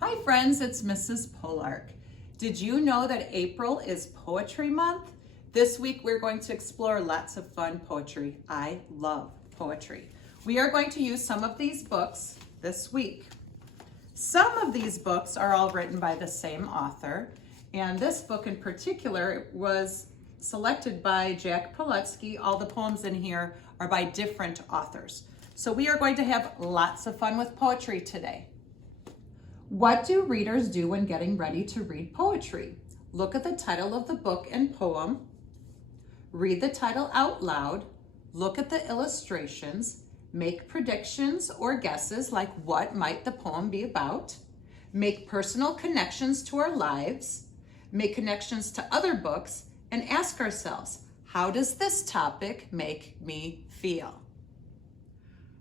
Hi friends, it's Mrs. Polark. Did you know that April is Poetry Month? This week we're going to explore lots of fun poetry. I love poetry. We are going to use some of these books this week. Some of these books are all written by the same author, and this book in particular was selected by Jack Prelutsky. All the poems in here are by different authors. So we are going to have lots of fun with poetry today. What do readers do when getting ready to read poetry? Look at the title of the book and poem, read the title out loud, look at the illustrations, make predictions or guesses like what might the poem be about, make personal connections to our lives, make connections to other books, and ask ourselves, how does this topic make me feel?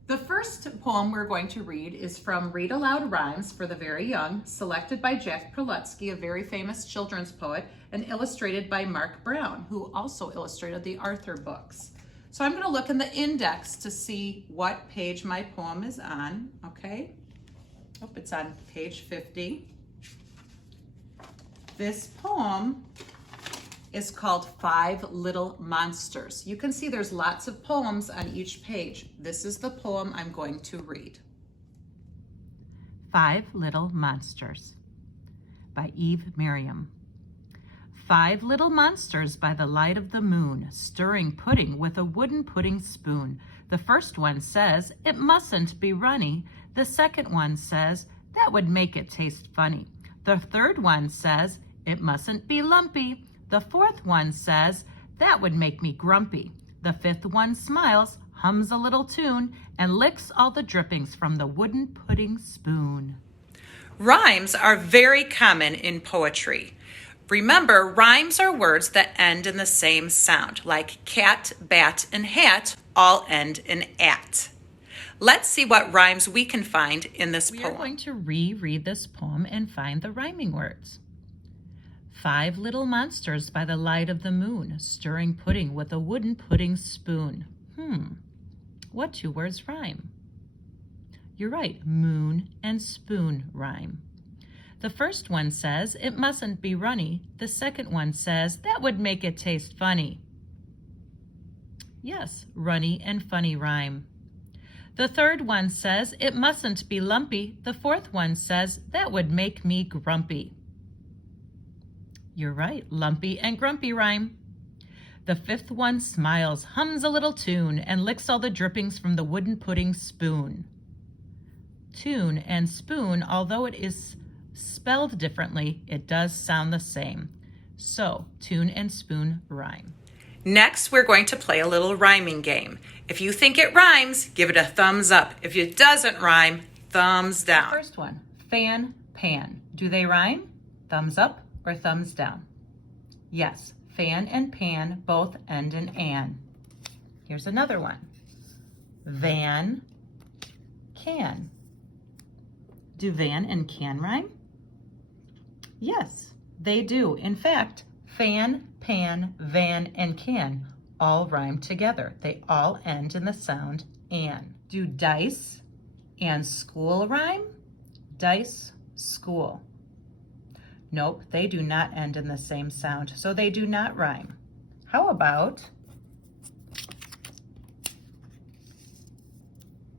The first poem we're going to read is from Read Aloud Rhymes for the Very Young, selected by Jack Prelutsky, a very famous children's poet, and illustrated by Mark Brown, who also illustrated the Arthur books. So I'm going to look in the index to see what page my poem is on, okay? Oh, it's on page 50. This poem is called Five Little Monsters. You can see there's lots of poems on each page. This is the poem I'm going to read. Five Little Monsters by Eve Merriam. Five little monsters by the light of the moon, stirring pudding with a wooden pudding spoon. The first one says, it mustn't be runny. The second one says, that would make it taste funny. The third one says, it mustn't be lumpy. The fourth one says, that would make me grumpy. The fifth one smiles, hums a little tune, and licks all the drippings from the wooden pudding spoon. Rhymes are very common in poetry. Remember, rhymes are words that end in the same sound, like cat, bat, and hat all end in at. Let's see what rhymes we can find in this poem. We are going to reread this poem and find the rhyming words. Five little monsters by the light of the moon, stirring pudding with a wooden pudding spoon. What two words rhyme? You're right, moon and spoon rhyme. The first one says, it mustn't be runny. The second one says, that would make it taste funny. Yes, runny and funny rhyme. The third one says, it mustn't be lumpy. The fourth one says, that would make me grumpy. You're right, lumpy and grumpy rhyme. The fifth one smiles, hums a little tune, and licks all the drippings from the wooden pudding spoon. Tune and spoon, although it is spelled differently, it does sound the same. So, tune and spoon rhyme. Next, we're going to play a little rhyming game. If you think it rhymes, give it a thumbs up. If it doesn't rhyme, thumbs down. The first one, fan, pan. Do they rhyme? Thumbs up or thumbs down? Yes, fan and pan both end in an. Here's another one. Van, can. Do van and can rhyme? Yes, they do. In fact, fan, pan, van, and can all rhyme together. They all end in the sound an. Do dice and school rhyme? Dice, school. Nope, they do not end in the same sound, so they do not rhyme. How about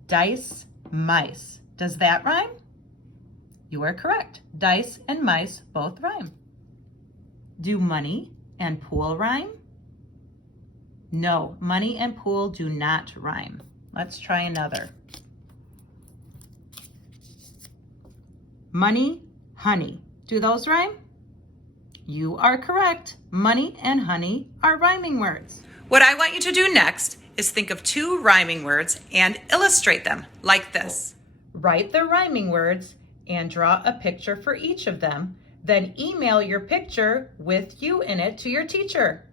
dice, mice? Does that rhyme? You are correct. Dice and mice both rhyme. Do money and pool rhyme? No, money and pool do not rhyme. Let's try another. Money, honey. Do those rhyme? You are correct. Money and honey are rhyming words. What I want you to do next is think of two rhyming words and illustrate them like this. Write the rhyming words and draw a picture for each of them. Then email your picture with you in it to your teacher.